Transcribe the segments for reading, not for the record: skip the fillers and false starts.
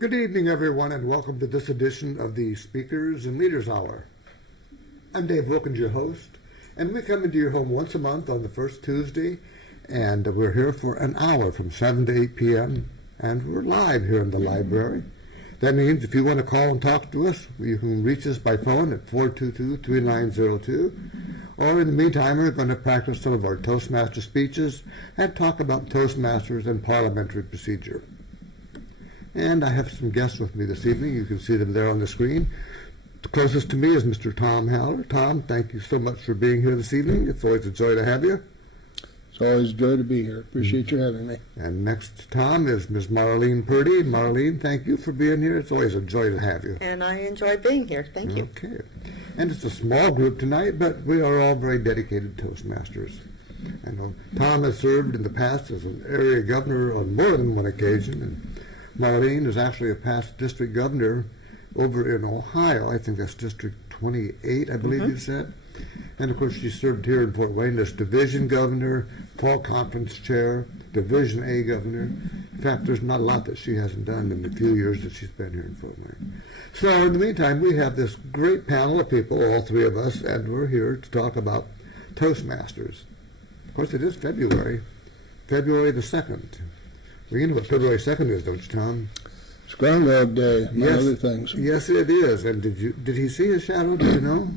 Good evening, everyone, and welcome to this edition of the Speakers and Leaders Hour. I'm Dave Wilkins, your host, and we come into your home once a month on the first Tuesday, and we're here for an hour from 7 to 8 p.m., and we're live here in the library. That means if you want to call and talk to us, you can reach us by phone at 422-3902, or in the meantime, we're going to practice some of our Toastmaster speeches and talk about Toastmasters and parliamentary procedure. And I have some guests with me this evening. You can see them there on the screen. The closest to me is Mr. Tom Haller. Tom, thank you so much for being here this evening. It's always a joy to have you. It's always a joy to be here. Appreciate you having me. And next to Tom is Ms. Marlene Purdy. Marlene, thank you for being here. It's always a joy to have you. And I enjoy being here. Thank you. Okay. And it's a small group tonight, but we are all very dedicated Toastmasters. I know Tom has served in the past as an area governor on more than one occasion, and Marlene is actually a past district governor over in Ohio. I think that's District 28, I believe you said. And, of course, she served here in Fort Wayne as division governor, fall conference chair, division A governor. In fact, there's not a lot that she hasn't done in the few years that she's been here in Fort Wayne. So, in the meantime, we have this great panel of people, all three of us, and we're here to talk about Toastmasters. Of course, it is February the 2nd. Well, you know what February 2nd is, don't you, Tom? It's Groundhog Day, among Yes. other things. Yes, it is. And did he see his shadow? Do you know?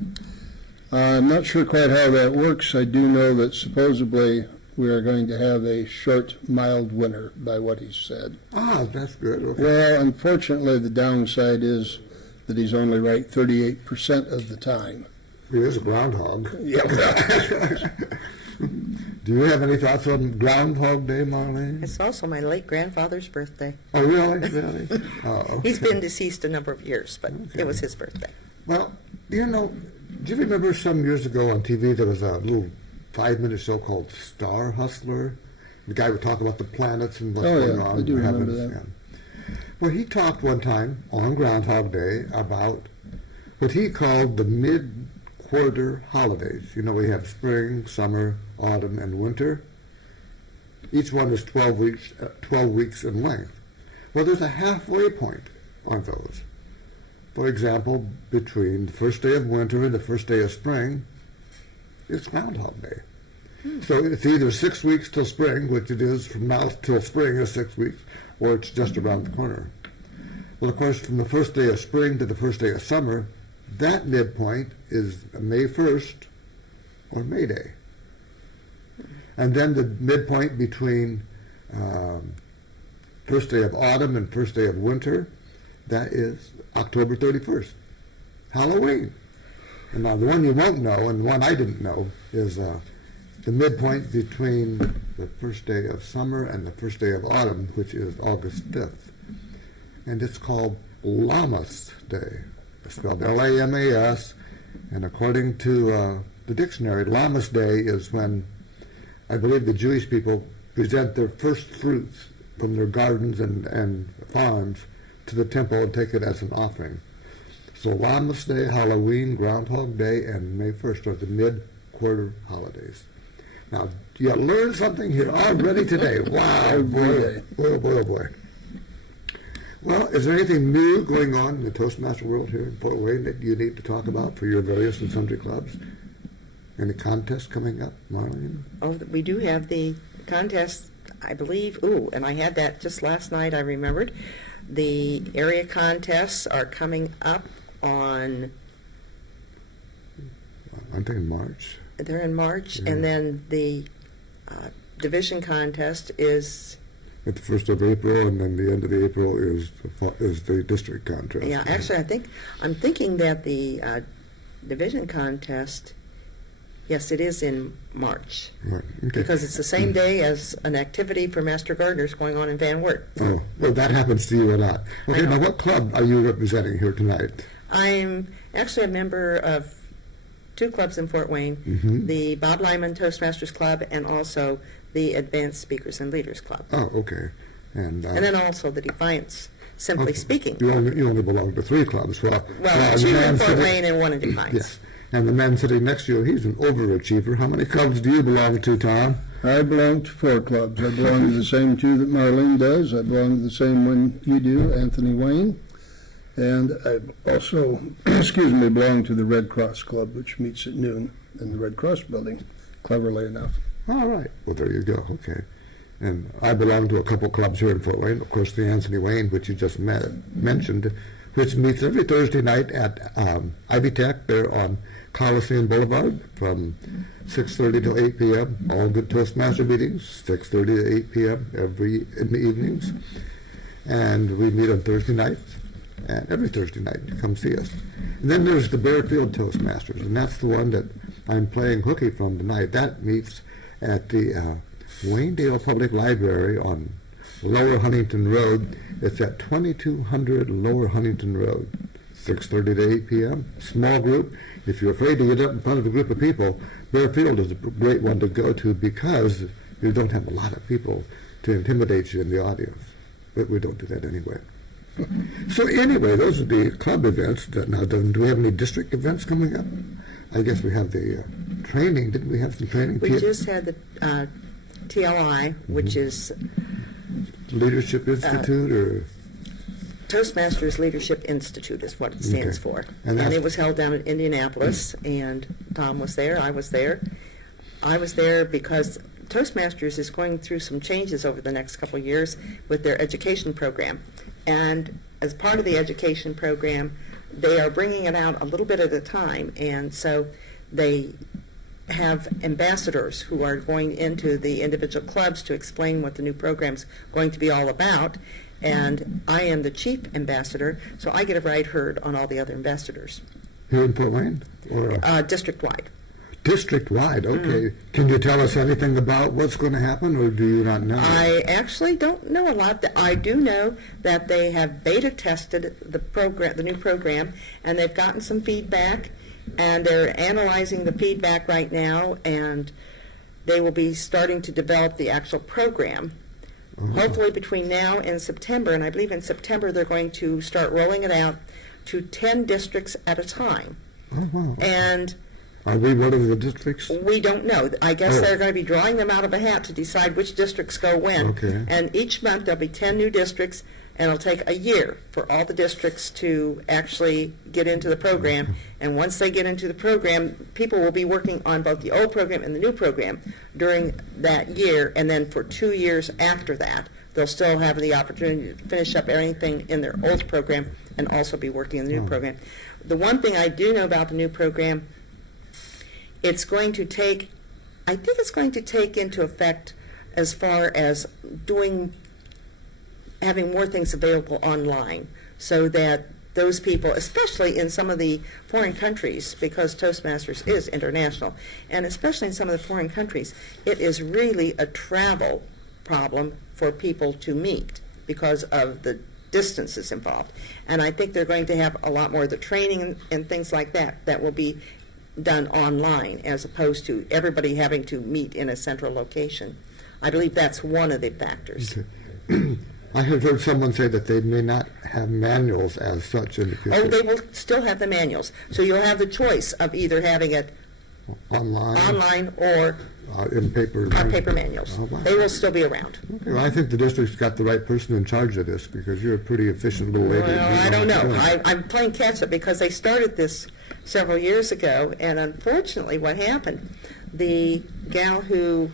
I'm not sure quite how that works. I do know that supposedly we are going to have a short, mild winter, by what he said. Ah, that's good. Okay. Well, unfortunately, the downside is that he's only right 38% of the time. He is a groundhog. Yeah. Do you have any thoughts on Groundhog Day, Marlene? It's also my late grandfather's birthday. Oh, really? Really? Oh, okay. He's been deceased a number of years, but it was his birthday. Well, you know, do you remember some years ago on TV there was a little 5-minute show called Star Hustler? The guy would talk about the planets and what's going on. I do in the remember heavens. that. Yeah. Well, he talked one time on Groundhog Day about what he called the mid-quarter holidays. You know, we have spring, summer, autumn, and winter. Each one is 12 weeks in length. Well, there's a halfway point on those. For example, between the first day of winter and the first day of spring, it's Groundhog Day. So it's either 6 weeks till spring, which it is from now till spring is 6 weeks, or it's just around the corner. Well, of course, from the first day of spring to the first day of summer, that midpoint is May 1st or May Day. And then the midpoint between first day of autumn and first day of winter, that is October 31st, Halloween. And now the one you won't know, and the one I didn't know, is the midpoint between the first day of summer and the first day of autumn, which is August 5th. And it's called Lammas Day. It's spelled L-A-M-A-S, and according to the dictionary, Lammas Day is when I believe the Jewish people present their first fruits from their gardens and farms to the temple and take it as an offering. So Lammas Day, Halloween, Groundhog Day, and May 1st are the mid-quarter holidays. Now, you learned something here already today. Wow, boy, boy, boy, oh boy. Well, is there anything new going on in the Toastmaster world here in Fort Wayne that you need to talk about for your various and sundry clubs? Any contests coming up, Marlene? Oh, we do have the contest, I believe. Ooh, and I had that just last night, I remembered. The area contests are coming up on... I'm thinking March. They're in March, Yeah. and then the division contest is... At the 1st of April, and then the end of April is the district contest. Yeah, actually, I'm thinking that the division contest, yes, it is in March. Right. Okay. Because it's the same day as an activity for Master Gardeners going on in Van Wert. Oh, well, that happens to you a lot. Okay, now what club are you representing here tonight? I'm actually a member of 2 clubs in Fort Wayne, the Bob Lyman Toastmasters Club and also the Advanced Speakers and Leaders Club. Oh, okay. And then also the Defiance, Simply Speaking. You only belong to 3 clubs. Well, 2 in Fort Wayne and 1 in Defiance. Yes. And the man sitting next to you, he's an overachiever. How many clubs do you belong to, Tom? I belong to 4 clubs. I belong to the same 2 that Marlene does. I belong to the same one you do, Anthony Wayne. And I also, belong to the Red Cross Club, which meets at noon in the Red Cross building, cleverly enough. All right. Well, there you go. Okay. And I belong to a couple clubs here in Fort Wayne. Of course, the Anthony Wayne, which you just mentioned, which meets every Thursday night at Ivy Tech there on Coliseum Boulevard from 6:30 to 8 p.m. All good Toastmaster meetings, 6:30 to 8 p.m. in the evenings. And we meet on Thursday nights, and every Thursday night, come see us. And then there's the Bearfield Toastmasters, and that's the one that I'm playing hooky from tonight. That meets at the Waynedale Public Library on Lower Huntington Road. It's at 2200 Lower Huntington Road, 6:30 to 8 p.m. Small group. If you're afraid to get up in front of a group of people, Bearfield is a great one to go to because you don't have a lot of people to intimidate you in the audience. But we don't do that anyway. So anyway, those are the club events. Now, do we have any district events coming up? I guess we have the training. Didn't we have some training? We just had the TLI, which is Leadership Institute, or Toastmasters Leadership Institute is what it stands for. And it was held down in Indianapolis, and Tom was there, I was there. I was there because Toastmasters is going through some changes over the next couple of years with their education program. And as part of the education program, they are bringing it out a little bit at a time, and so they have ambassadors who are going into the individual clubs to explain what the new program's going to be all about. And I am the chief ambassador, so I get a right heard on all the other ambassadors. Here in Fort Wayne? Or district-wide. District-wide, okay. Can you tell us anything about what's going to happen, or do you not know? I actually don't know a lot. I do know that they have beta tested the new program, and they've gotten some feedback, and they're analyzing the feedback right now, and they will be starting to develop the actual program. Hopefully between now and September, and I believe in September they're going to start rolling it out to 10 districts at a time. Oh, wow. And are we one of the districts? we don't know. I guess they're going to be drawing them out of a hat to decide which districts go when. Okay. And each month there'll be 10 new districts, and it'll take a year for all the districts to actually get into the program. And once they get into the program, people will be working on both the old program and the new program during that year, and then for 2 years after that, they'll still have the opportunity to finish up everything in their old program and also be working in the new program. The one thing I do know about the new program, I think it's going to take into effect as far as having more things available online, so that those people, especially in some of the foreign countries, because Toastmasters is international, and especially in some of the foreign countries, it is really a travel problem for people to meet because of the distances involved. And I think they're going to have a lot more of the training and things like that will be done online, as opposed to everybody having to meet in a central location. I believe that's one of the factors. Okay. I have heard someone say that they may not have manuals as such in the future. Oh, they will still have the manuals. So you'll have the choice of either having it online or in paper manuals. Oh, wow. They will still be around. Okay, well, I think the district's got the right person in charge of this, because you're a pretty efficient little lady. Well, I don't know. I'm playing catch-up because they started this several years ago, and unfortunately what happened, the gal who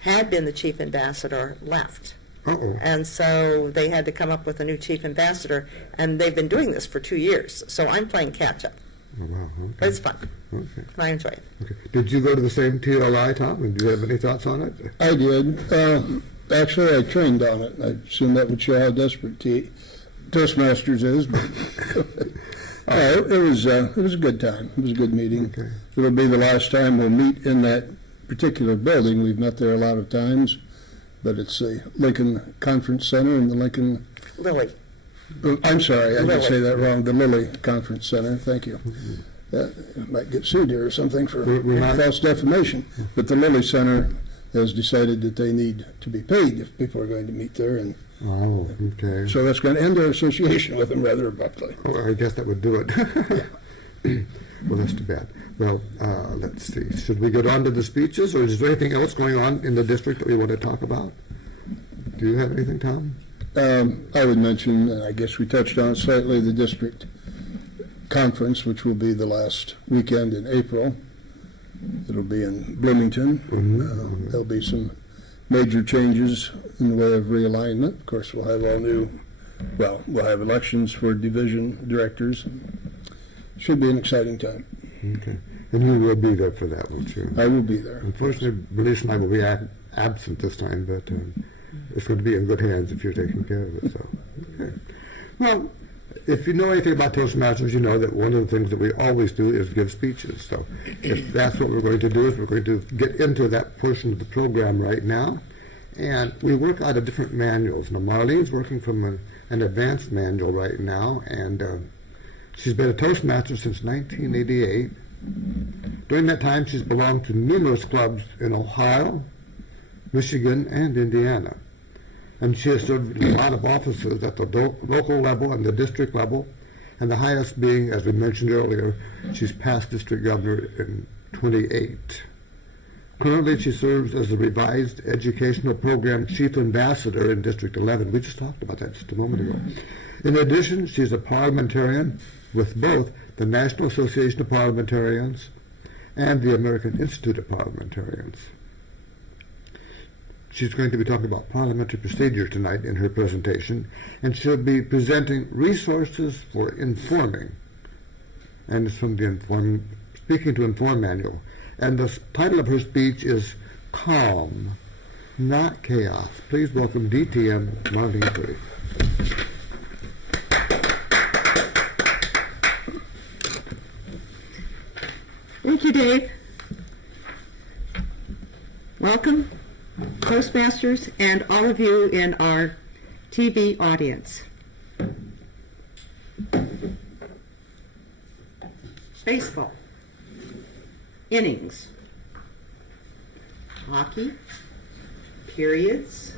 had been the chief ambassador left. Uh-oh. And so they had to come up with a new chief ambassador, and they've been doing this for 2 years. So I'm playing catch-up. Oh, wow. Okay. But it's fun. Okay. I enjoy it. Okay. Did you go to the same TLI, Tom? And do you have any thoughts on it? I did. Actually, I trained on it. I assume that would show how desperate Toastmasters is. But it was a good time. It was a good meeting. Okay. It'll be the last time we'll meet in that particular building. We've met there a lot of times, but it's the Lincoln Conference Center and the Lincoln... Lily. I'm sorry, I Lily. did say that wrong. The Lilly Conference Center. Thank you. Might get sued here or something for false defamation. But the Lilly Center has decided that they need to be paid if people are going to meet there, and Oh, okay. so that's going to end our association with them rather abruptly. Well, I guess that would do it. Well, that's too bad. Well, let's see. Should we get on to the speeches, or is there anything else going on in the district that we want to talk about? Do you have anything, Tom? I would mention, and I guess we touched on it slightly, the district conference, which will be the last weekend in April. It'll be in Bloomington. Mm-hmm. There'll be some major changes in the way of realignment. Of course, we'll have we'll have elections for division directors. Should be an exciting time. Okay. And you will be there for that, won't you? I will be there. Unfortunately, Bernice and I will be absent this time, but it's going to be in good hands if you're taking care of it. So, okay. Well, if you know anything about Toastmasters, you know that one of the things that we always do is give speeches. So if that's what we're going to do, is we're going to get into that portion of the program right now. And we work out of different manuals. Now, Marlene's working from an advanced manual right now, and she's been a Toastmaster since 1988. During that time, she's belonged to numerous clubs in Ohio, Michigan, and Indiana. And she has served in a lot of offices at the local level and the district level, and the highest being, as we mentioned earlier, she's past district governor in 28. Currently, she serves as the revised educational program chief ambassador in District 11. We just talked about that just a moment ago. In addition, she's a parliamentarian with both the National Association of Parliamentarians and the American Institute of Parliamentarians. She's going to be talking about parliamentary procedure tonight in her presentation, and she'll be presenting resources for informing, and it's from the Speaking to Inform manual. And the title of her speech is Calm, Not Chaos. Please welcome DTM Marlene Purdy. Thank you, Dave. Welcome, Toastmasters, and all of you in our TV audience. Baseball, innings, hockey, periods,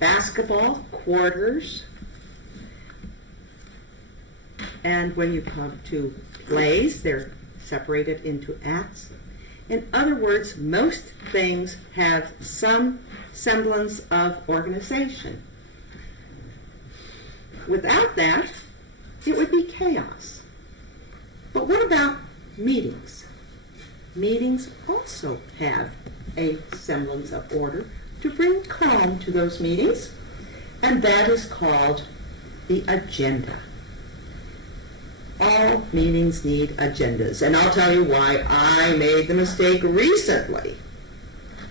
basketball, quarters, and when you come to plays, they're separated into acts. In other words, most things have some semblance of organization. Without that, it would be chaos. But what about meetings? Meetings also have a semblance of order to bring calm to those meetings, and that is called the agenda. All meetings need agendas, and I'll tell you why I made the mistake recently.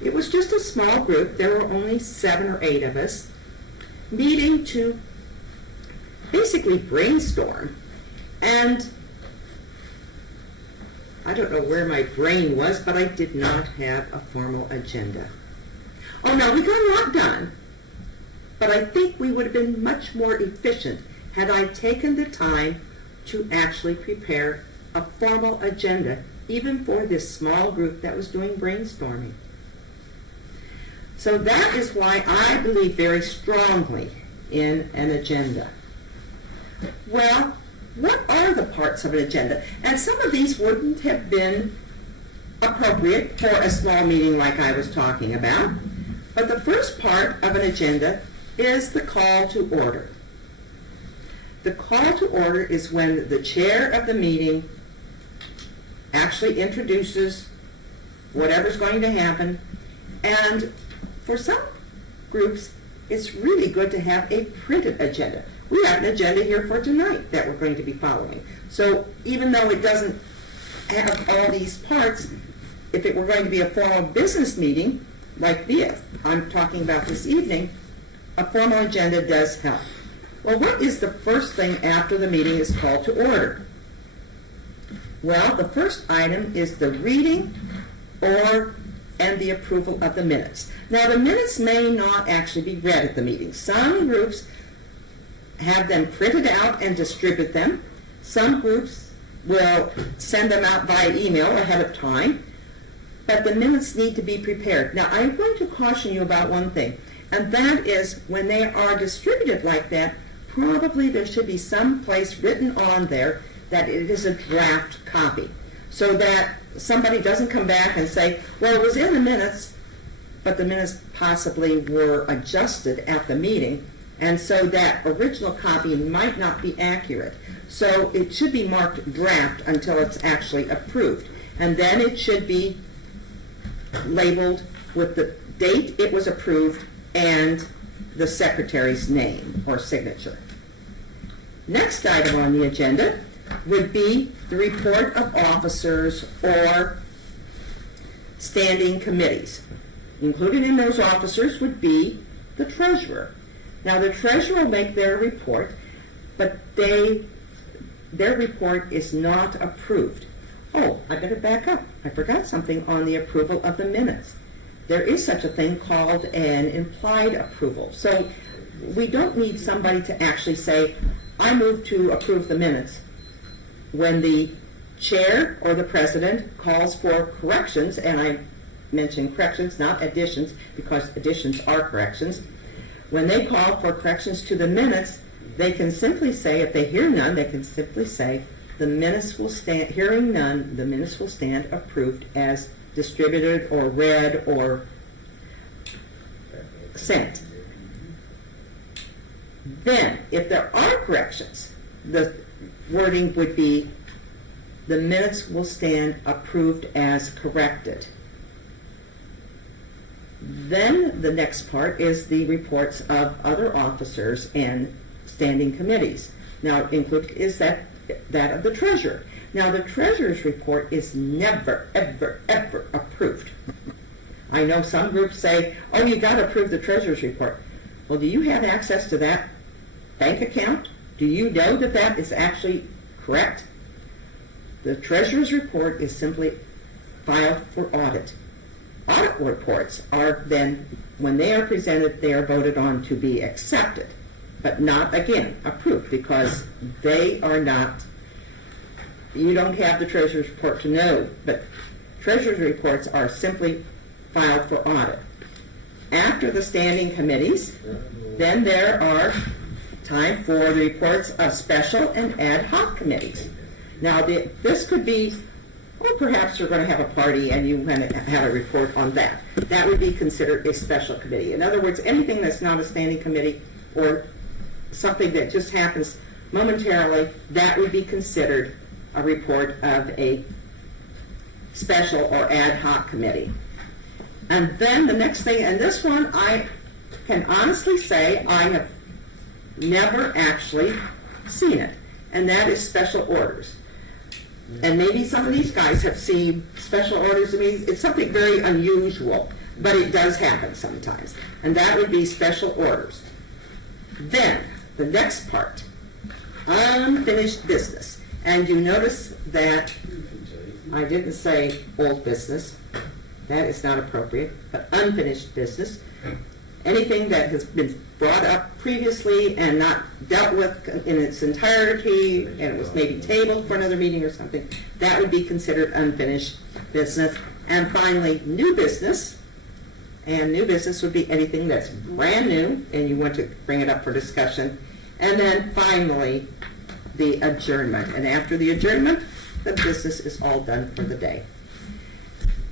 It was just a small group. There were only 7 or 8 of us meeting to basically brainstorm, and I don't know where my brain was, but I did not have a formal agenda. Oh no, we got a lot done, but I think we would have been much more efficient had I taken the time to actually prepare a formal agenda, even for this small group that was doing brainstorming. So that is why I believe very strongly in an agenda. Well, what are the parts of an agenda? And some of these wouldn't have been appropriate for a small meeting like I was talking about. But the first part of an agenda is the call to order. The call to order is when the chair of the meeting actually introduces whatever's going to happen. And for some groups, it's really good to have a printed agenda. We have an agenda here for tonight that we're going to be following. So even though it doesn't have all these parts, if it were going to be a formal business meeting like this I'm talking about this evening, a formal agenda does help. Well, what is the first thing after the meeting is called to order? Well, the first item is the reading and the approval of the minutes. Now, the minutes may not actually be read at the meeting. Some groups have them printed out and distribute them. Some groups will send them out via email ahead of time. But the minutes need to be prepared. Now, I'm going to caution you about one thing, and that is when they are distributed like that, probably there should be some place written on there that it is a draft copy, so that somebody doesn't come back and say, well, it was in the minutes, but the minutes possibly were adjusted at the meeting, and so that original copy might not be accurate. So it should be marked draft until it's actually approved. And then it should be labeled with the date it was approved and the secretary's name or signature. Next item on the agenda would be the report of officers or standing committees. Included in those officers would be the treasurer. Now, the treasurer will make their report, but their report is not approved. Oh, I better back up. I forgot something on the approval of the minutes. There is such a thing called an implied approval. So we don't need somebody to actually say, I move to approve the minutes. When the chair or the president calls for corrections, and I mention corrections, not additions, because additions are corrections. When they call for corrections to the minutes, they can simply say, if they hear none, they can simply say, the minutes will stand, hearing none, the minutes will stand approved as distributed or read or sent. Then, if there are corrections, the wording would be, the minutes will stand approved as corrected. Then the next part is the reports of other officers and standing committees. Now, include is that of the treasurer. Now, the treasurer's report is never, ever, ever approved. I know some groups say, oh, you got to approve the treasurer's report. Well, do you have access to that bank account? Do you know that that is actually correct? The treasurer's report is simply filed for audit. Audit reports are then, when they are presented, they are voted on to be accepted, but not, again, approved, because they are not, you don't have the treasurer's report to know, but treasurer's reports are simply filed for audit. After the standing committees, then there are time for the reports of special and ad hoc committees. Now, this could be, well, perhaps you're going to have a party and you want to have a report on that. That would be considered a special committee. In other words, anything that's not a standing committee or something that just happens momentarily, that would be considered a report of a special or ad hoc committee. And then the next thing, and this one I can honestly say I have never actually seen it, and that is special orders. And maybe some of these guys have seen special orders. I mean, it's something very unusual, but it does happen sometimes. And that would be special orders. Then, the next part, unfinished business. And you notice that I didn't say old business. That is not appropriate, but unfinished business. Anything that has been brought up previously and not dealt with in its entirety, and it was maybe tabled for another meeting or something, that would be considered unfinished business. And finally, new business. And new business would be anything that's brand new, and you want to bring it up for discussion. And then finally, the adjournment. And after the adjournment, the business is all done for the day.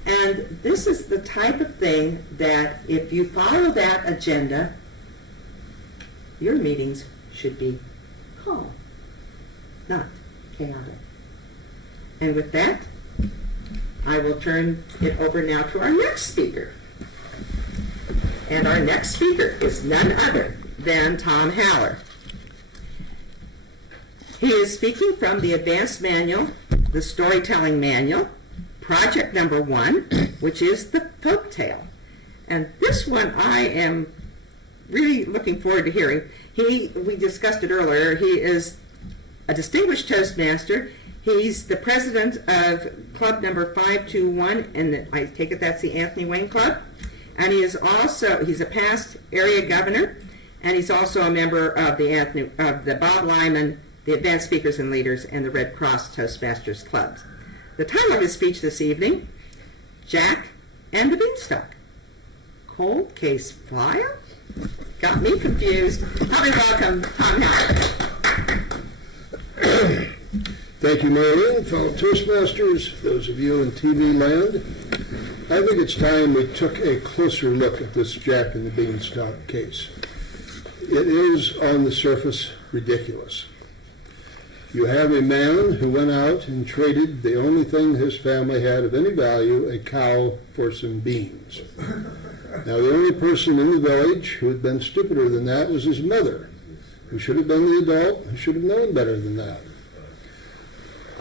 And this is the type of thing that if you follow that agenda, your meetings should be calm, not chaotic. And with that, I will turn it over now to our next speaker. And our next speaker is none other than Tom Haller. He is speaking from the Advanced Manual, the Storytelling Manual, project number 1, which is the folk tale. And this one I am really looking forward to hearing. We discussed it earlier. He is a distinguished Toastmaster. He's the president of club number 521, and I take it that's the Anthony Wayne Club. And he's a past area governor, and he's also a member of the Bob Lyman, the Advanced Speakers and Leaders, and the Red Cross Toastmasters clubs. The title of his speech this evening, Jack and the Beanstalk. Cold case fire? Got me confused. Help me welcome Tom Haller. Thank you, Marlene. Fellow Toastmasters, those of you in TV land, I think it's time we took a closer look at this Jack and the Beanstalk case. It is, on the surface, ridiculous. You have a man who went out and traded the only thing his family had of any value, a cow, for some beans. Now, the only person in the village who had been stupider than that was his mother, who should have been the adult, who should have known better than that.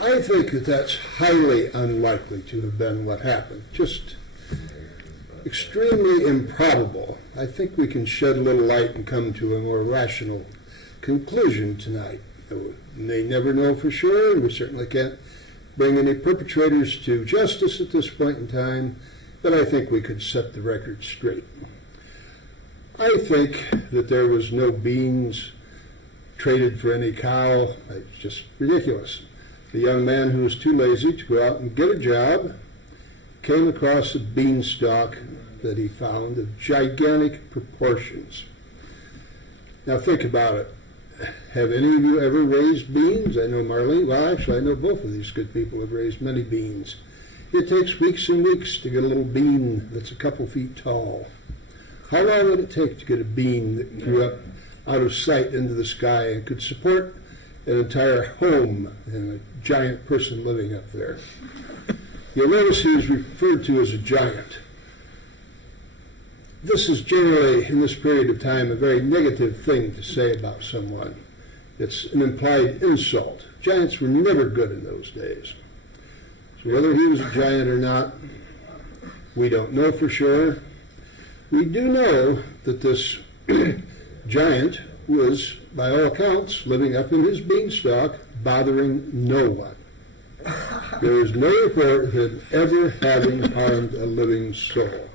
I think that that's highly unlikely to have been what happened. Just extremely improbable. I think we can shed a little light and come to a more rational conclusion tonight. We may never know for sure, and we certainly can't bring any perpetrators to justice at this point in time, but I think we could set the record straight. I think that there was no beans traded for any cow. It's just ridiculous. The young man who was too lazy to go out and get a job came across a beanstalk that he found of gigantic proportions. Now think about it. Have any of you ever raised beans? I know Marlene. Well, actually, I know both of these good people have raised many beans. It takes weeks and weeks to get a little bean that's a couple feet tall. How long would it take to get a bean that grew up out of sight into the sky and could support an entire home and a giant person living up there? You'll notice he was referred to as a giant. This is generally, in this period of time, a very negative thing to say about someone. It's an implied insult. Giants were never good in those days. So whether he was a giant or not, we don't know for sure. We do know that this giant was, by all accounts, living up in his beanstalk, bothering no one. There is no report of him ever having harmed a living soul.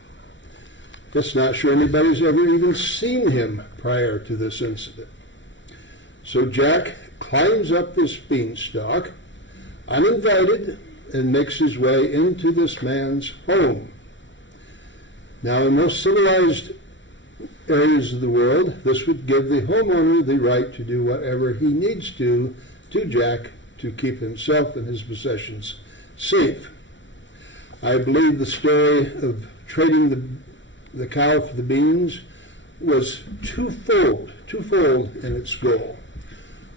Just not sure anybody's ever even seen him prior to this incident. So Jack climbs up this beanstalk, uninvited, and makes his way into this man's home. Now, in most civilized areas of the world, this would give the homeowner the right to do whatever he needs to Jack to keep himself and his possessions safe. I believe the story of trading the cow for the beans was twofold in its goal.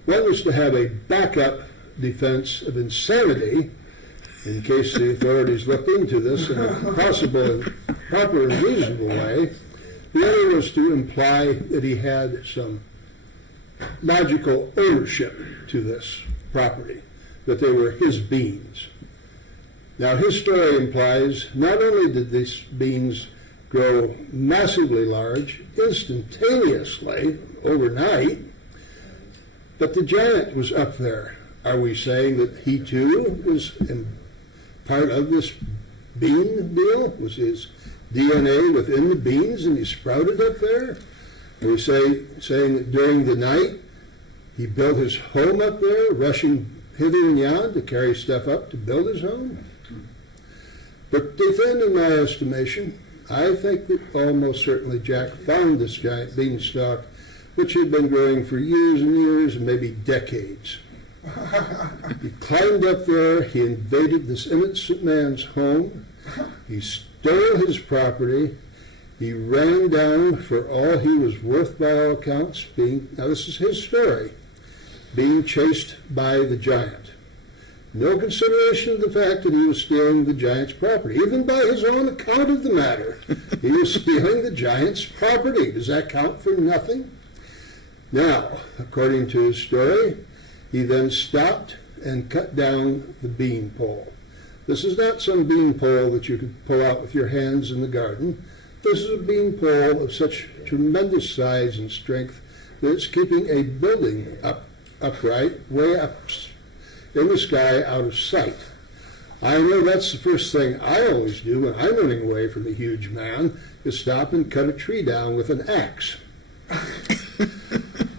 One was to have a backup defense of insanity in case the authorities looked into this in a possible and proper and reasonable way. The other was to imply that he had some logical ownership to this property, that they were his beans. Now, his story implies not only did these beans grow massively large, instantaneously, overnight, but the giant was up there. Are we saying that he too was part of this bean deal? Was his DNA within the beans and he sprouted up there? Are we saying that during the night he built his home up there, rushing hither and yon to carry stuff up to build his home? But then, in my estimation, I think that almost certainly Jack found this giant beanstalk, which had been growing for years and years and maybe decades. He climbed up there, he invaded this innocent man's home, he stole his property, he ran down for all he was worth by all accounts, now this is his story, being chased by the giant. No consideration of the fact that he was stealing the giant's property. Even by his own account of the matter, he was stealing the giant's property. Does that count for nothing? Now, according to his story, he then stopped and cut down the bean pole. This is not some bean pole that you could pull out with your hands in the garden. This is a bean pole of such tremendous size and strength that it's keeping a building upright, way up in the sky, out of sight. I know that's the first thing I always do when I'm running away from a huge man, is stop and cut a tree down with an axe.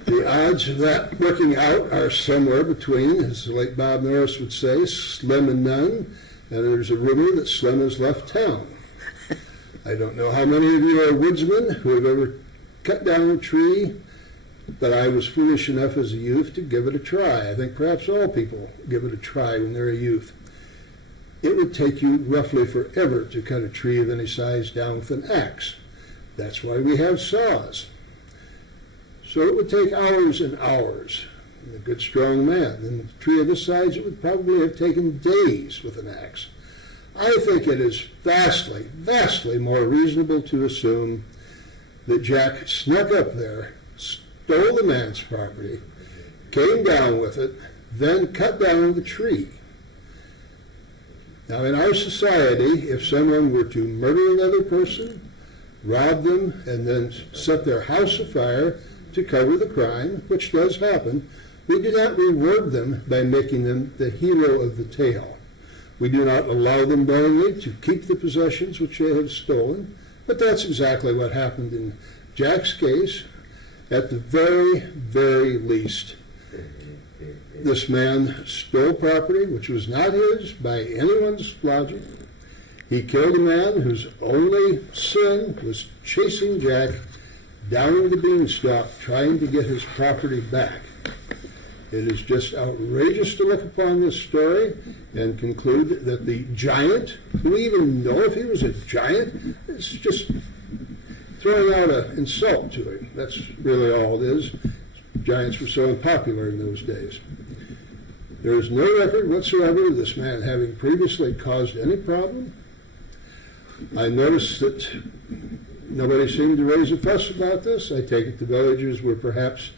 The odds of that working out are somewhere between, as the late Bob Norris would say, slim and none, and there's a rumor that Slim has left town. I don't know how many of you are woodsmen who have ever cut down a tree, But I was foolish enough as a youth to give it a try. I think perhaps all people give it a try when they're a youth. It would take you roughly forever to cut a tree of any size down with an axe. That's why we have saws. So it would take hours and hours. A good strong man. And a tree of this size, it would probably have taken days with an axe. I think it is vastly, vastly more reasonable to assume that Jack snuck up there, stole the man's property, came down with it, then cut down the tree. Now, in our society, if someone were to murder another person, rob them, and then set their house afire to cover the crime, which does happen, we do not reward them by making them the hero of the tale. We do not allow them knowingly to keep the possessions which they have stolen, but that's exactly what happened in Jack's case. At the very, very least, this man stole property which was not his by anyone's logic. He killed a man whose only sin was chasing Jack down the beanstalk, trying to get his property back. It is just outrageous to look upon this story and conclude that the giant, do we even know if he was a giant? It's just throwing out an insult to him. That's really all it is. Giants were so unpopular in those days. There is no record whatsoever of this man having previously caused any problem. I noticed that nobody seemed to raise a fuss about this. I take it the villagers were perhaps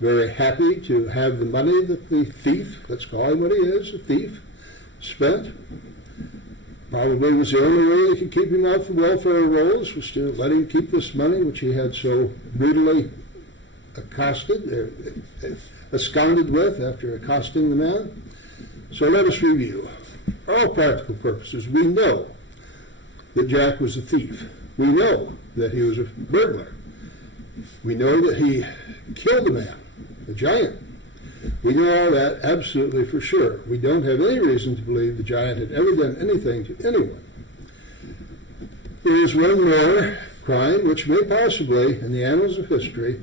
very happy to have the money that the thief, let's call him what he is, a thief, spent. Probably was the only way they could keep him off the welfare rolls, was to let him keep this money, which he had so brutally absconded with after accosting the man. So let us review. For all practical purposes, we know that Jack was a thief. We know that he was a burglar. We know that he killed a man, a giant. We know all that absolutely for sure. We don't have any reason to believe the giant had ever done anything to anyone. There is one more crime which may possibly, in the annals of history,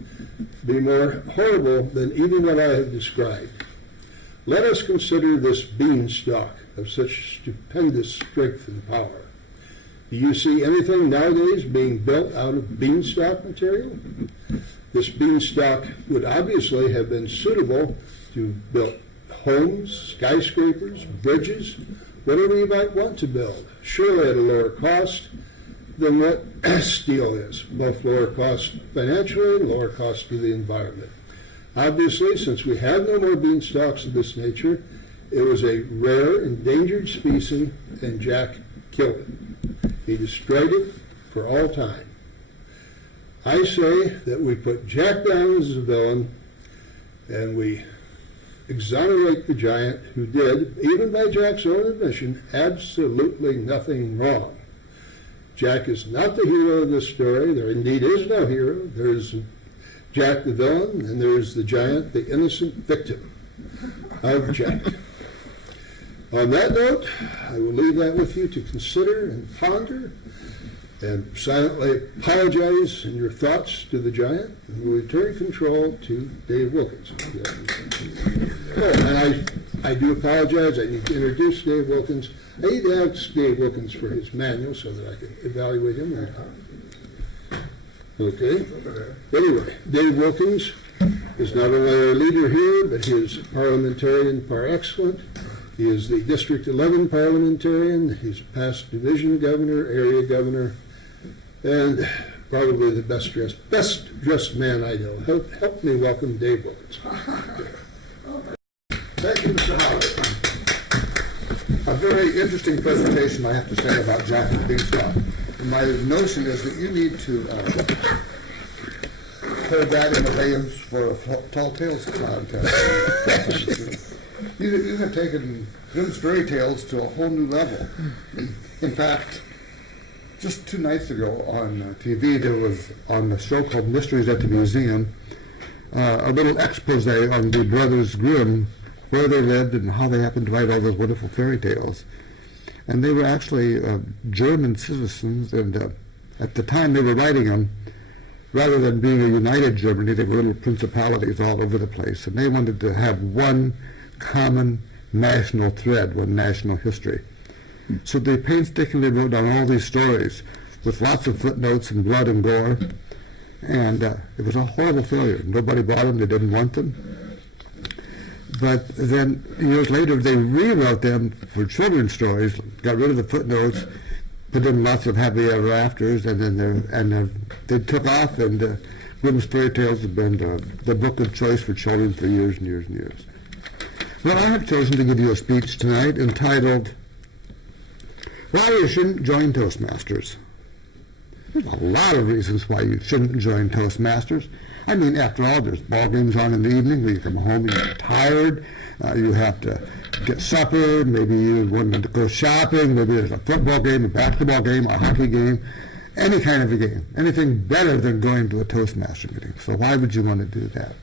be more horrible than even what I have described. Let us consider this beanstalk of such stupendous strength and power. Do you see anything nowadays being built out of beanstalk material? This beanstalk would obviously have been suitable to build homes, skyscrapers, bridges, whatever you might want to build, surely at a lower cost than what steel is, both lower cost financially and lower cost to the environment. Obviously, since we have no more beanstalks of this nature, it was a rare, endangered species, and Jack killed it. He destroyed it for all time. I say that we put Jack down as a villain, and we exonerate the giant who did, even by Jack's own admission, absolutely nothing wrong. Jack is not the hero of this story. There indeed is no hero. There is Jack the villain, and there is the giant, the innocent victim of Jack. On that note, I will leave that with you to consider and ponder and silently apologize in your thoughts to the giant, and we'll return control to Dave Wilkins. Oh, and I do apologize. I need to introduce Dave Wilkins. I need to ask Dave Wilkins for his manual so that I can evaluate him. Okay. Anyway, Dave Wilkins is not only our leader here, but he is a parliamentarian par excellence. He is the District 11 parliamentarian. He's a past division governor, area governor, and probably the best dressed man I know. Help me welcome Dave Wilkins. Thank you, Mr. Howard. A very interesting presentation, I have to say, about Jack and Beanstalk. And my notion is that you need to hold that in abeyance for a Tall Tales contest. You have taken Grimm's fairy tales to a whole new level. In fact, just 2 nights ago on TV, there was on a show called Mysteries at the Museum, a little expose on the brothers Grimm, where they lived and how they happened to write all those wonderful fairy tales. And they were actually German citizens, and at the time they were writing them, rather than being a united Germany, they were little principalities all over the place, and they wanted to have one common national thread, one national history. So they painstakingly wrote down all these stories with lots of footnotes and blood and gore, and it was a horrible failure. Nobody bought them, they didn't want them. But then years later they rewrote them for children's stories, got rid of the footnotes, put in lots of happy ever afters, and then they took off, and Grimm's fairy tales have been the book of choice for children for years and years and years. Well, I have chosen to give you a speech tonight entitled, Why You Shouldn't Join Toastmasters. There's a lot of reasons why you shouldn't join Toastmasters. I mean, after all, there's ball games on in the evening where you come home and you're tired. You have to get supper. Maybe you want to go shopping. Maybe there's a football game, a basketball game, a hockey game, any kind of a game. Anything better than going to a Toastmaster meeting. So why would you want to do that?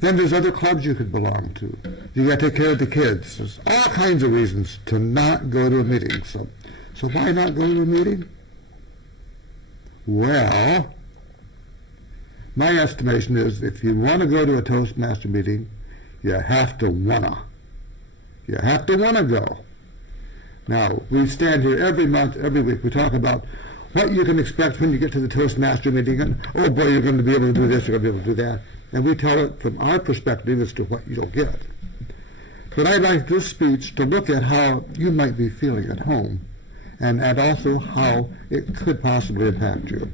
Then there's other clubs you could belong to. You got to take care of the kids. There's all kinds of reasons to not go to a meeting. So why not go to a meeting? Well, my estimation is if you want to go to a Toastmaster meeting, you have to wanna. You have to wanna go. Now, we stand here every month, every week. We talk about what you can expect when you get to the Toastmaster meeting, and oh boy, you're going to be able to do this, you're going to be able to do that. And we tell it from our perspective as to what you'll get. But I'd like this speech to look at how you might be feeling at home, and also how it could possibly impact you.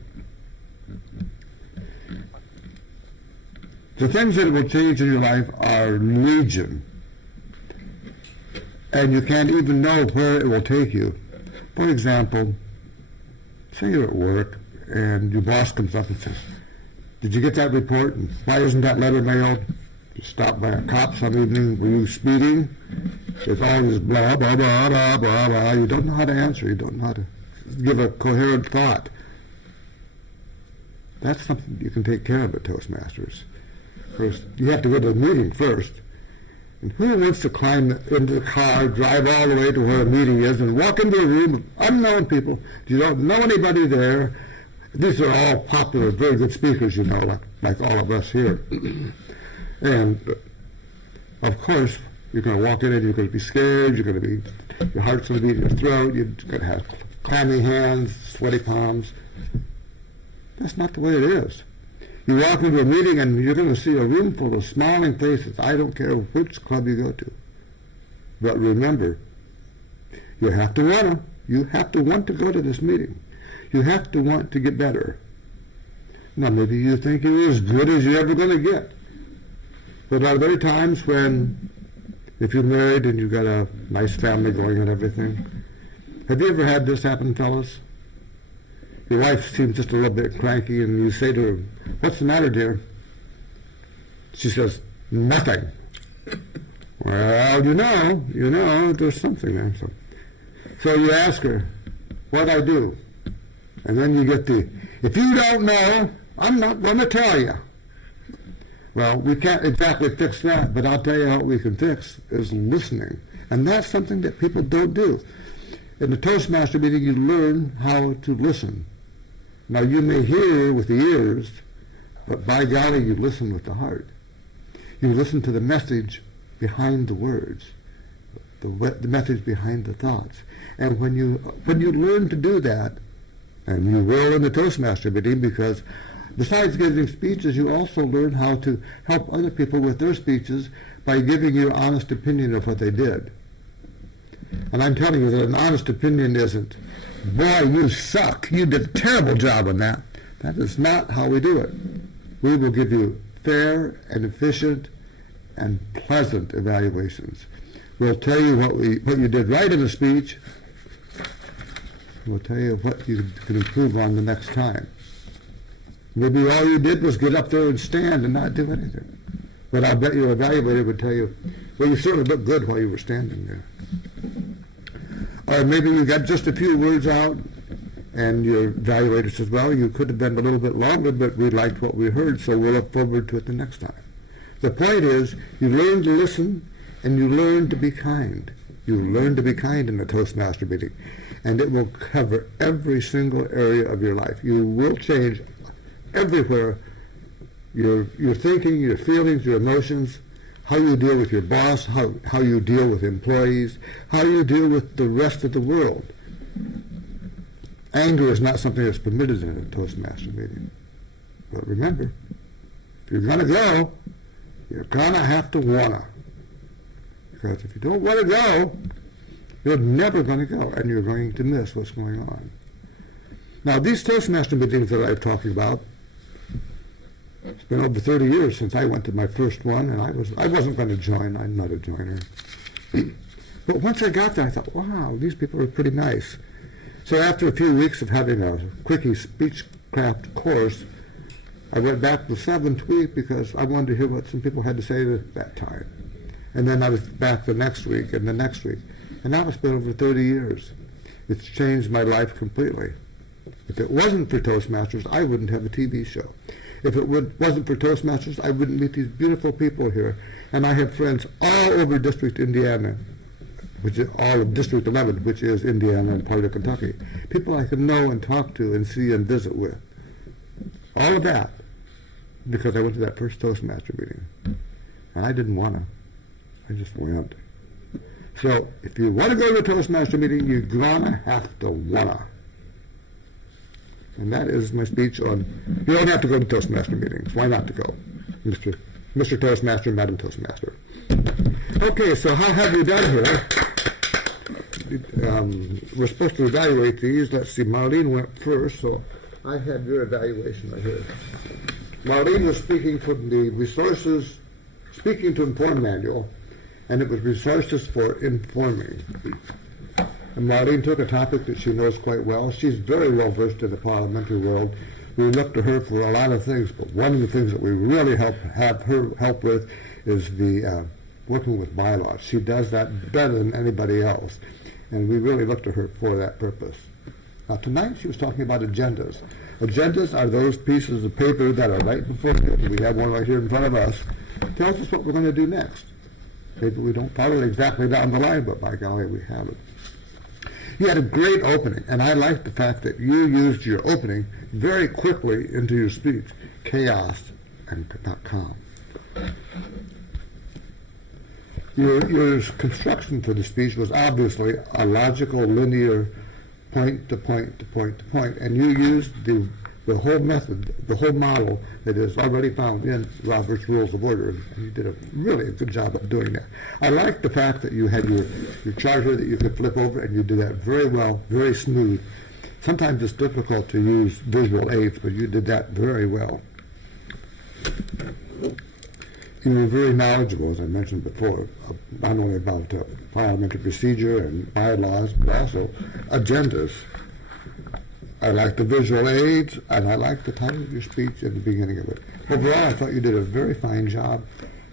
The things that will change in your life are legion, and you can't even know where it will take you. For example, say you're at work and your boss comes up and says, "Did you get that report? And why isn't that letter mailed? You stopped by a cop some evening. Were you speeding?" It's all this blah, blah, blah, blah, blah, blah. You don't know how to answer. You don't know how to give a coherent thought. That's something you can take care of at Toastmasters. First, you have to go to the meeting first. And who wants to climb into the car, drive all the way to where a meeting is, and walk into a room of unknown people? You don't know anybody there. These are all popular, very good speakers, you know, like all of us here. And, of course, you're going to walk in and you're going to be scared. Your heart's going to be in your throat. You're going to have clammy hands, sweaty palms. That's not the way it is. You walk into a meeting and you're going to see a room full of smiling faces. I don't care which club you go to. But remember, you have to want to. You have to want to go to this meeting. You have to want to get better. Now, maybe you think you're as good as you're ever going to get. But are there times when, if you're married and you've got a nice family going and everything, have you ever had this happen, fellas? Your wife seems just a little bit cranky, and you say to her, "What's the matter, dear?" She says, "Nothing." Well, you know, there's something there. So you ask her, "What'd I do?" And then you get "If you don't know, I'm not going to tell you." Well, we can't exactly fix that, but I'll tell you what we can fix is listening. And that's something that people don't do. In the Toastmaster meeting, you learn how to listen. Now, you may hear with the ears, but by golly, you listen with the heart. You listen to the message behind the words, the message behind the thoughts. And when you learn to do that, and you will in the Toastmaster meeting, because besides giving speeches, you also learn how to help other people with their speeches by giving your honest opinion of what they did. And I'm telling you that an honest opinion isn't, "Boy, you suck. You did a terrible job on that." That is not how we do it. We will give you fair and efficient and pleasant evaluations. We'll tell you what you did right in the speech. We'll tell you what you can improve on the next time. Maybe all you did was get up there and stand and not do anything. But I bet your evaluator would tell you, "Well, you certainly looked good while you were standing there." Or maybe you got just a few words out, and your evaluator says, "Well, you could have been a little bit longer, but we liked what we heard, so we'll look forward to it the next time." The point is, you learn to listen, and you learn to be kind. You learn to be kind in the Toastmaster meeting, and it will cover every single area of your life. You will change everywhere. Your thinking, your feelings, your emotions, how you deal with your boss, how you deal with employees, how you deal with the rest of the world. Anger is not something that's permitted in a Toastmaster meeting. But remember, if you're going to go, you're going to have to want to. Because if you don't want to go, you're never going to go, and you're going to miss what's going on. Now, these Toastmaster meetings that I'm talking about, it's been over 30 years since I went to my first one, and I wasn't going to join. I'm not a joiner. But once I got there, I thought, wow, these people are pretty nice. So after a few weeks of having a quickie speechcraft course, I went back the 7th week because I wanted to hear what some people had to say at that time. And then I was back the next week and the next week. And now it's been over 30 years. It's changed my life completely. If it wasn't for Toastmasters, I wouldn't have a TV show. If it wasn't for Toastmasters, I wouldn't meet these beautiful people here. And I have friends all over District Indiana, which is all of District 11, which is Indiana and part of Kentucky. People I can know and talk to and see and visit with. All of that because I went to that first Toastmaster meeting. And I didn't want to. I just went. So if you want to go to a Toastmaster meeting, you're going to have to want to. And that is my speech on, you don't have to go to Toastmaster meetings. Why not to go? Mr. Toastmaster, Madam Toastmaster. Okay, so how have we done here? We're supposed to evaluate these. Let's see, Marlene went first, so I had your evaluation right here. Marlene was speaking from the Resources, Speaking to Inform manual, and it was Resources for Informing. And Marlene took a topic that she knows quite well. She's very well versed in the parliamentary world. We look to her for a lot of things, but one of the things that we really have her help with is the working with bylaws. She does that better than anybody else, and we really look to her for that purpose. Now tonight she was talking about agendas. Agendas are those pieces of paper that are right before you. We have one right here in front of us. Tells us what we're going to do next. Maybe we don't follow it exactly down the line, but by golly, we have it. You had a great opening, and I like the fact that you used your opening very quickly into your speech. Chaos and not calm. Your construction for the speech was obviously a logical, linear, point to point to point to point, and you used the whole method, the whole model that is already found in Robert's Rules of Order, and you did a really good job of doing that. I like the fact that you had your charter that you could flip over, and you did that very well, very smooth. Sometimes it's difficult to use visual aids, but you did that very well. You were very knowledgeable, as I mentioned before, not only about parliamentary procedure and bylaws, but also agendas. I like the visual aids, and I like the title of your speech at the beginning of it. Overall, I thought you did a very fine job,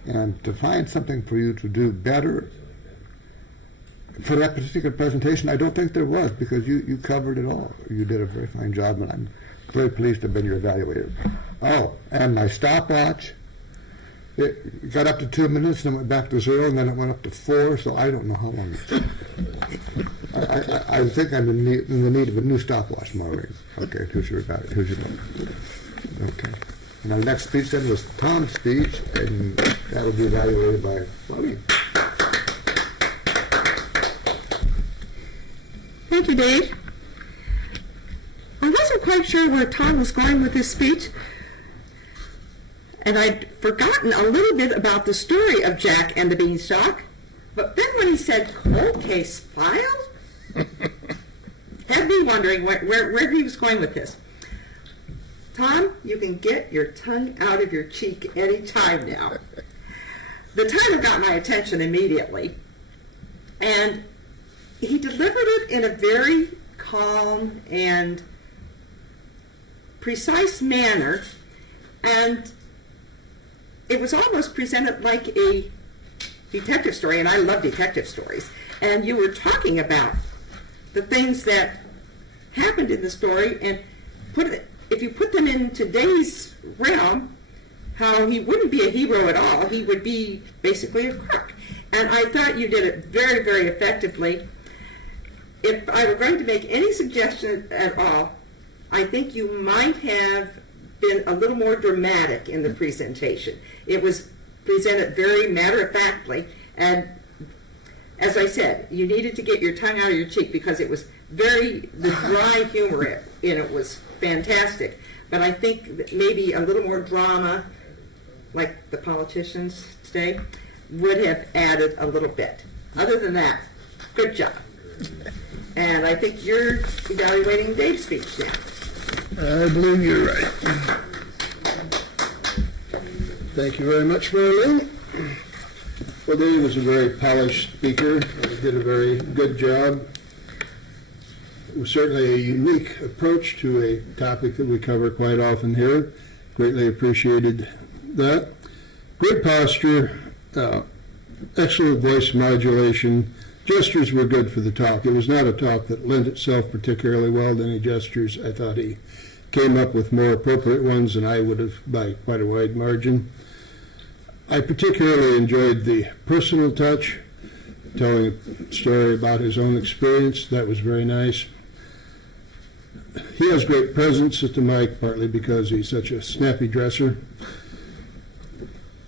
and to find something for you to do better for that particular presentation, I don't think there was, because you covered it all. You did a very fine job, and I'm very pleased to have been your evaluator. Oh, and my stopwatch, it got up to 2 minutes, and went back to 0, and then it went up to 4, so I don't know how long it took. I think I'm in the need of a new stopwatch, Marlene. Okay, here's your book. Okay. And our next speech then was Tom's speech, and that will be evaluated by Marlene. Thank you, Dave. I wasn't quite sure where Tom was going with this speech, and I'd forgotten a little bit about the story of Jack and the Beanstalk, but then when he said cold case file, had me wondering where he was going with this. Tom, you can get your tongue out of your cheek any time now. The title got my attention immediately, and he delivered it in a very calm and precise manner, and it was almost presented like a detective story, and I love detective stories. And you were talking about the things that happened in the story, and if you put them in today's realm, how he wouldn't be a hero at all. He would be basically a crook. And I thought you did it very, very effectively. If I were going to make any suggestion at all, I think you might have been a little more dramatic in the presentation. It was presented very matter-of-factly, and as I said, you needed to get your tongue out of your cheek because it was the dry humor in it was fantastic. But I think that maybe a little more drama, like the politicians today, would have added a little bit. Other than that, good job. And I think you're evaluating Dave's speech now. I believe you're right. Thank you very much, Marlene. Well, Dave was a very polished speaker and did a very good job. It was certainly a unique approach to a topic that we cover quite often here. Greatly appreciated that. Good posture, excellent voice modulation. Gestures were good for the talk. It was not a talk that lent itself particularly well to any gestures. I thought he came up with more appropriate ones than I would have by quite a wide margin. I particularly enjoyed the personal touch, telling a story about his own experience. That was very nice. He has great presence at the mic, partly because he's such a snappy dresser.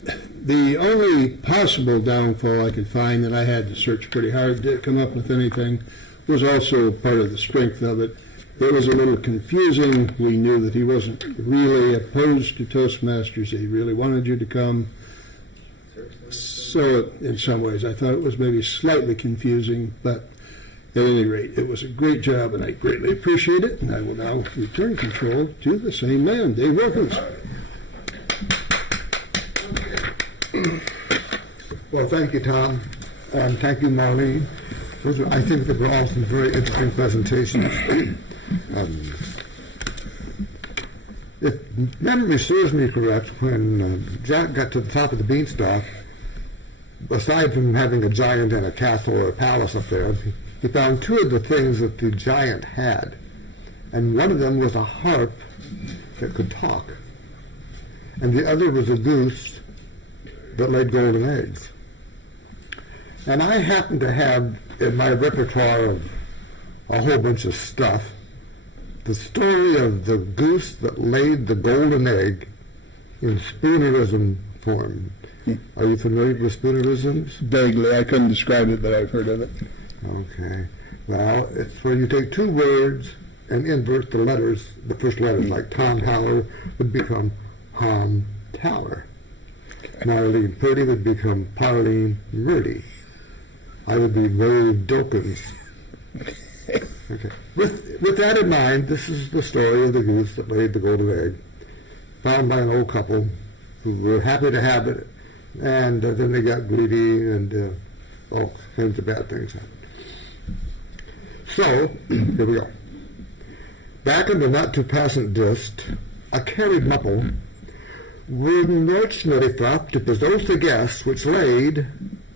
The only possible downfall I could find, and I had to search pretty hard to come up with anything, was also part of the strength of it. It was a little confusing. We knew that he wasn't really opposed to Toastmasters. He really wanted you to come. So in some ways, I thought it was maybe slightly confusing, but at any rate, it was a great job, and I greatly appreciate it. And I will now return control to the same man, Dave Wilkins. Well, thank you, Tom, and thank you, Marlene. I think that were all some very interesting presentations. If memory serves me correct, when Jack got to the top of the beanstalk, aside from having a giant and a castle or a palace up there, he found two of the things that the giant had. And one of them was a harp that could talk. And the other was a goose that laid golden eggs. And I happen to have in my repertoire of a whole bunch of stuff the story of the goose that laid the golden egg in spoonerism form. Are you familiar with spoonerisms? Vaguely. I couldn't describe it, but I've heard of it. Okay. Well, it's where you take two words and invert the letters, the first letters, like Tom Haller would become Hom Taller. Marlene Purdy would become Parlene Murdy. I would be Wilkins. Okay. With that in mind, this is the story of the goose that laid the golden egg, found by an old couple who were happy to have it, and then they got greedy, and all kinds of bad things happened. So, here we go. Back in the not-too-passant dist, a carried muppel were nordschnurry to possess the guests which laid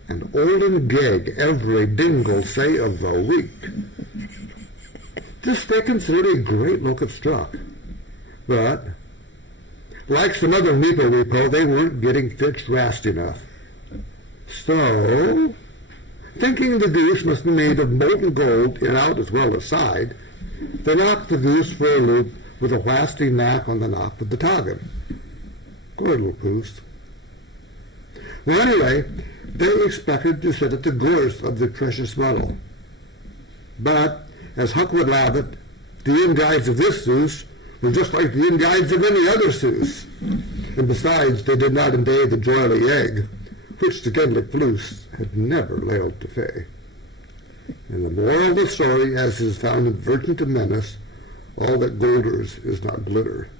an olden gig every dingle say of the week. This they considered a great look of struck. But, like some other Neeper repo, they weren't getting fixed fast enough. So, thinking the goose must be made of molten gold in out as well as side, they knocked the goose for a loop with a whasty knack on the knock of the toggin. Good little goose. Well, anyway, they expected to sit at the gorse of the precious metal. But, as Huck would have it, the inguides of this Zeus were just like the inguides of any other Zeus. And besides, they did not invade the joyly egg, which the Gedlick Floos had never lailed to fay. And the moral of the story, as is found in Virgin to Menace, all that golders is not glitter.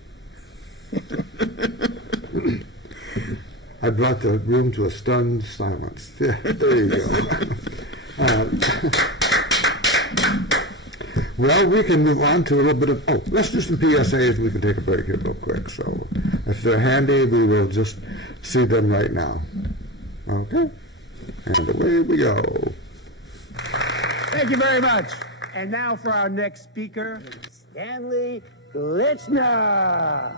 I brought the room to a stunned silence. Yeah, there you go. Well, we can move on to a little bit of, let's do some PSAs. We can take a break here real quick. So if they're handy, we will just see them right now. Okay? And away we go. Thank you very much. And now for our next speaker, Stanley Lichner.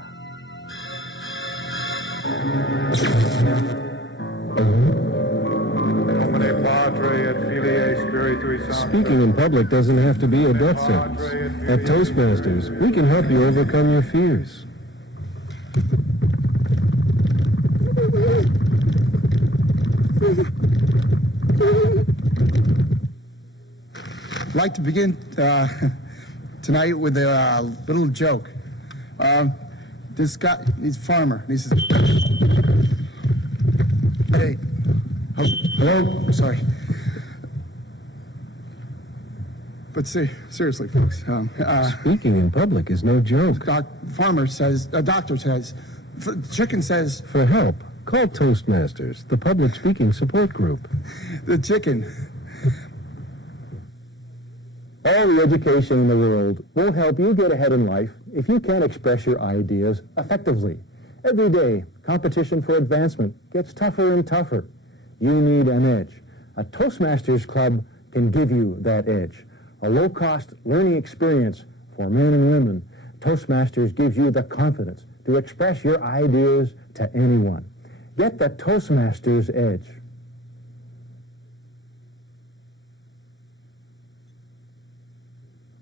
Speaking in public doesn't have to be a death sentence. At Toastmasters, we can help you overcome your fears. I'd like to begin tonight with a little joke. This guy, he's a farmer. And he says, "Hey, oh, hello, sorry." But seriously, folks. Speaking in public is no joke. Farmer says, a doctor says, chicken says, For help, call Toastmasters, the public speaking support group. the chicken. All the education in the world will help you get ahead in life if you can express your ideas effectively. Every day, competition for advancement gets tougher and tougher. You need an edge. A Toastmasters club can give you that edge. A low-cost learning experience for men and women. Toastmasters gives you the confidence to express your ideas to anyone. Get the Toastmasters edge.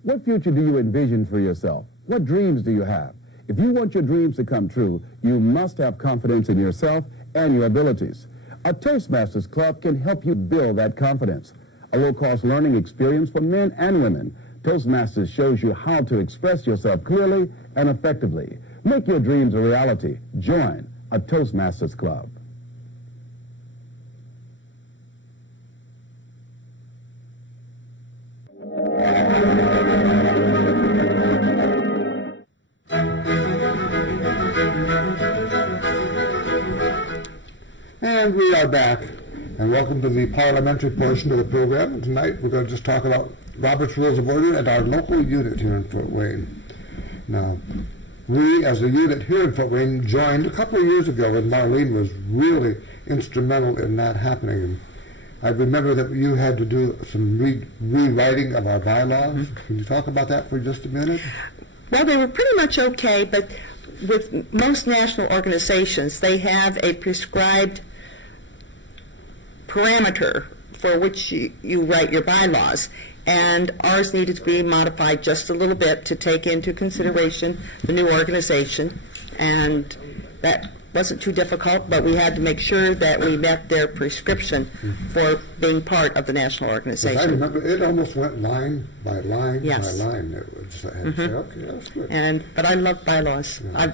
What future do you envision for yourself? What dreams do you have? If you want your dreams to come true, you must have confidence in yourself and your abilities. A Toastmasters Club can help you build that confidence. A low-cost learning experience for men and women. Toastmasters shows you how to express yourself clearly and effectively. Make your dreams a reality. Join a Toastmasters Club. And we are back, and welcome to the parliamentary portion of the program. And tonight we're going to just talk about Robert's Rules of Order and our local unit here in Fort Wayne. Now, we as a unit here in Fort Wayne joined a couple of years ago, and Marlene was really instrumental in that happening. And I remember that you had to do some rewriting of our bylaws. Mm-hmm. Can you talk about that for just a minute? Well, they were pretty much okay, but with most national organizations, they have a prescribed parameter for which you write your bylaws, and ours needed to be modified just a little bit to take into consideration the new organization, and that wasn't too difficult, but we had to make sure that we met their prescription for being part of the national organization. I remember it almost went line by line by line. It was, I had to say, okay, that's good. But I love bylaws. Yeah.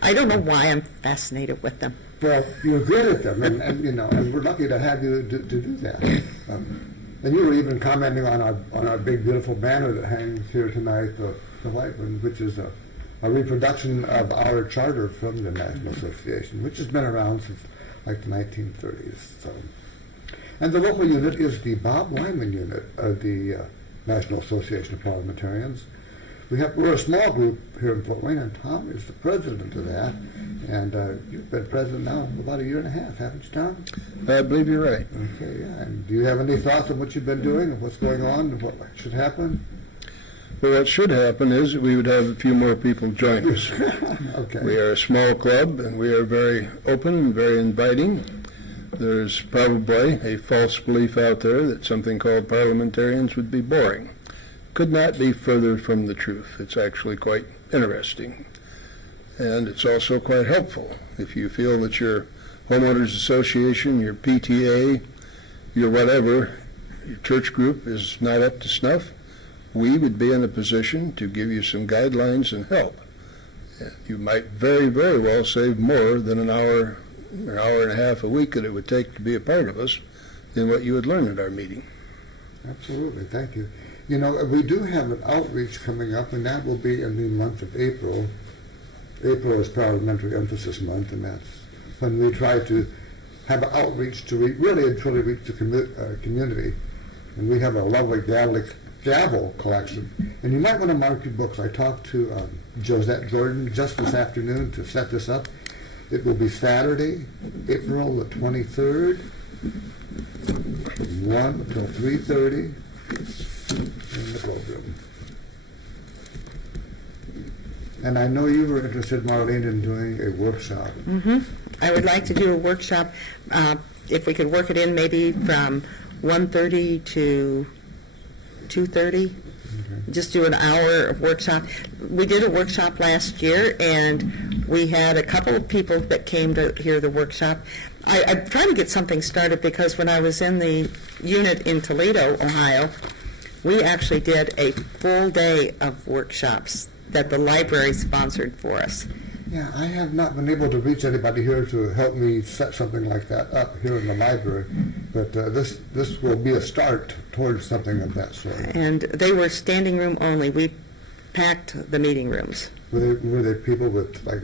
I don't know why I'm fascinated with them. Well, you're good at them, and you know, and we're lucky to have you to do that. And you were even commenting on our big, beautiful banner that hangs here tonight, the white one, which is a reproduction of our charter from the National Association, which has been around since like the 1930s. So. And the local unit is the Bob Wyman unit of the National Association of Parliamentarians. We're a small group here in Fort Wayne, and Tom is the president of that. And you've been president now about 1.5 years, haven't you, Tom? I believe you're right. Okay, yeah. And do you have any thoughts on what you've been doing and what's going on and what should happen? Well, what should happen is we would have a few more people join us. Okay. We are a small club, and we are very open and very inviting. There's probably a false belief out there that something called parliamentarians would be boring. Could not be further from the truth. It's actually quite interesting. And it's also quite helpful. If you feel that your homeowners association, your PTA, your whatever, your church group is not up to snuff, we would be in a position to give you some guidelines and help. You might very, very well save more than an hour or hour and a half a week that it would take to be a part of us than what you would learn at our meeting. Absolutely. Thank you. You know, we do have an outreach coming up, and that will be in the month of April. April is Parliamentary Emphasis Month, and that's when we try to have an outreach to really and truly reach the community. And we have a lovely gavel collection. And you might want to mark your books. I talked to Josette Jordan just this afternoon to set this up. It will be Saturday, April the 23rd, 1 till 3:30 in the cloakroom. And I know you were interested, Marlene, in doing a workshop. Mm-hmm. I would like to do a workshop, if we could work it in maybe from 1:30 to 2:30. Okay. Just do an hour of workshop. We did a workshop last year, and We had a couple of people that came to hear the workshop. I'm trying to get something started because when I was in the unit in Toledo, Ohio, we actually did a full day of workshops that the library sponsored for us. Yeah, I have not been able to reach anybody here to help me set something like that up here in the library, but this will be a start towards something of that sort. And they were standing room only. We packed the meeting rooms. Were they people with, like,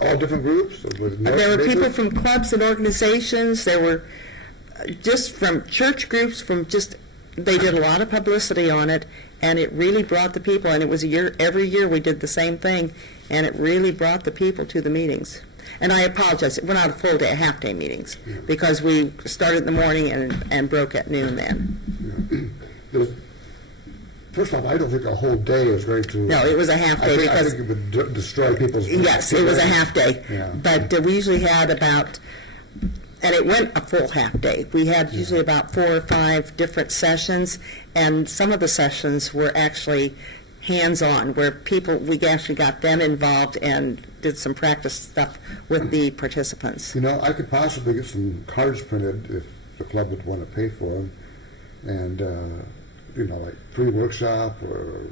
all different groups? Or There were people from clubs and organizations. There were just from church groups, they did a lot of publicity on it, and it really brought the people, and it was every year we did the same thing, and it really brought the people to the meetings. And I apologize, we're not a full day, half-day meetings, because we started in the morning and broke at noon then. Yeah. First off, I don't think a whole day is going to... No, it was a half-day because... I think it would destroy people's... Yes, it was a half-day. Yeah. But we usually had about... And it went a full half-day. We had usually about 4 or 5 different sessions, and some of the sessions were actually hands-on, where we actually got them involved and did some practice stuff with the participants. You know, I could possibly get some cards printed if the club would want to pay for them, and, like free workshop or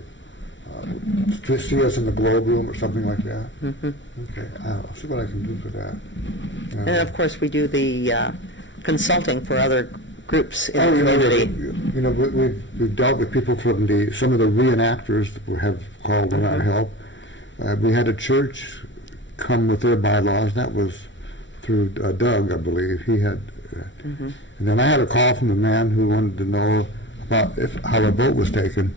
see us in the Globe Room or something like that. Mm-hmm. Okay, I'll see what I can do for that. And of course, we do the consulting for other groups in the community. We've dealt with people from some of the reenactors that have called in our help. We had a church come with their bylaws. That was through Doug, I believe. He had, and then I had a call from a man who wanted to know about how a vote was taken.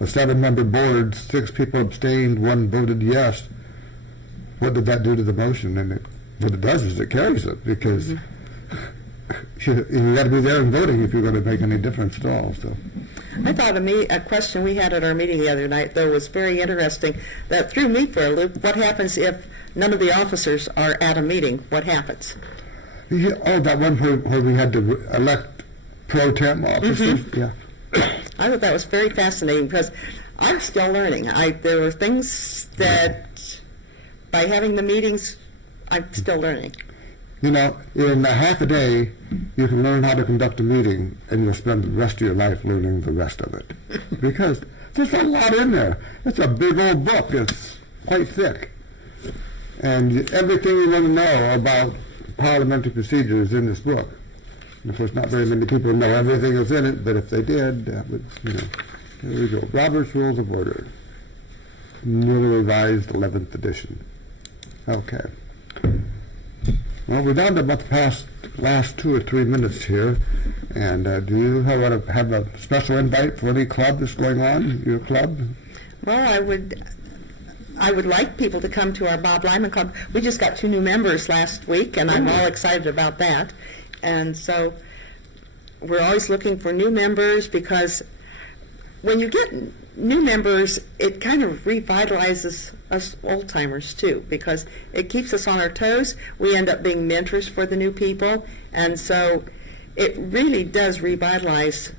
A 7-member board, 6 people abstained, 1 voted yes. What did that do to the motion? And what it does is it carries it, because you got to be there and voting if you're going to make any difference at all. So, I thought a question we had at our meeting the other night, though, was very interesting. That threw me for a loop. What happens if none of the officers are at a meeting? What happens? Yeah, that one where we had to elect pro temp officers. Yeah. I thought that was very fascinating because I'm still learning. There were things that, by having the meetings, I'm still learning. In a half a day, you can learn how to conduct a meeting, and you'll spend the rest of your life learning the rest of it. Because there's a lot in there. It's a big old book. It's quite thick. And everything you want to know about parliamentary procedure is in this book. And of course, not very many people know everything that's in it, but if they did, that would, here we go. Robert's Rules of Order, newly revised 11th edition. Okay. Well, we're down to about the last 2 or 3 minutes here, and do you want to have a special invite for any club that's going on, your club? Well, I would like people to come to our Bob Lyman Club. We just got 2 new members last week, and I'm all excited about that. And so we're always looking for new members, because when you get new members, it kind of revitalizes us old-timers too, because it keeps us on our toes. We end up being mentors for the new people, and so it really does revitalize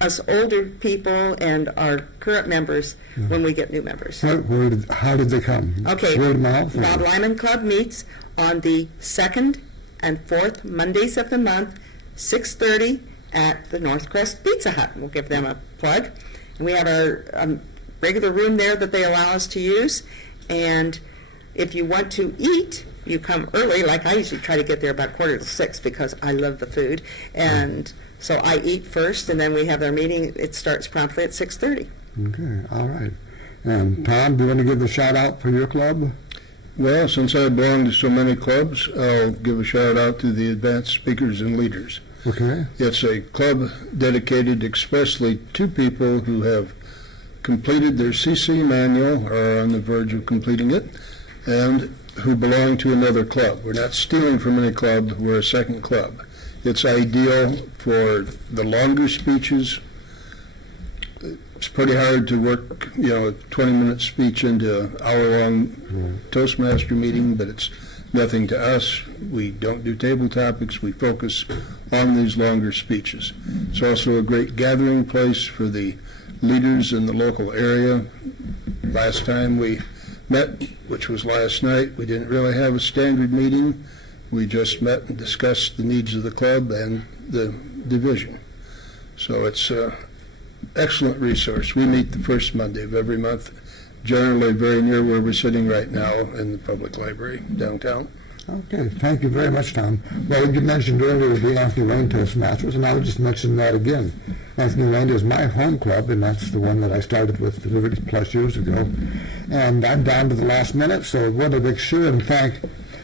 us older people and our current members when we get new members. How did they come? Okay, Word of mouth? Bob Lyman Club meets on the 2nd and 4th Mondays of the month, 6:30 at the Northcrest Pizza Hut. We'll give them a plug. And we have our regular room there that they allow us to use. And if you want to eat, you come early. Like I usually try to get there about 5:45 because I love the food. And so I eat first, and then we have our meeting. It starts promptly at 6:30. Okay, all right. And Tom, do you want to give a shout out for your club? Well, since I belong to so many clubs, I'll give a shout out to the Advanced Speakers and Leaders. Okay. It's a club dedicated expressly to people who have completed their CC manual or are on the verge of completing it, and who belong to another club. We're not stealing from any club, we're a second club. It's ideal for the longer speeches. It's pretty hard to work, a 20-minute speech into an hour-long Toastmaster meeting, but it's nothing to us. We don't do table topics. We focus on these longer speeches. It's also a great gathering place for the leaders in the local area. Last time we met, which was last night. We didn't really have a standard meeting. We just met and discussed the needs of the club and the division. So it's an excellent resource. We meet the first Monday of every month, generally very near where we're sitting right now in the public library downtown. Okay, thank you very much, Tom. Well, you mentioned earlier the Anthony Wayne Toastmasters, and I'll just mention that again. Anthony Wayne is my home club, and that's the one that I started with 30+ years ago. And I'm down to the last minute, so I want to make sure and thank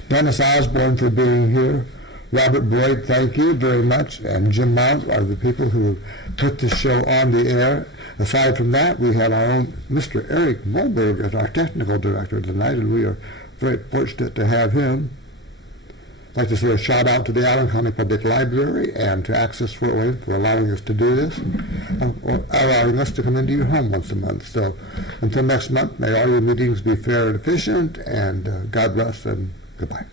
Dennis Osborne for being here. Robert Boyd, thank you very much, and Jim Mount are the people who put the show on the air. Aside from that, we have our own Mr. Eric Moberg as our technical director tonight, and we are very fortunate to have him. I'd like to say a shout out to the Allen County Public Library and to Access Fort Wayne for allowing us to do this, allowing us to come into your home once a month. So until next month, may all your meetings be fair and efficient, and God bless and goodbye.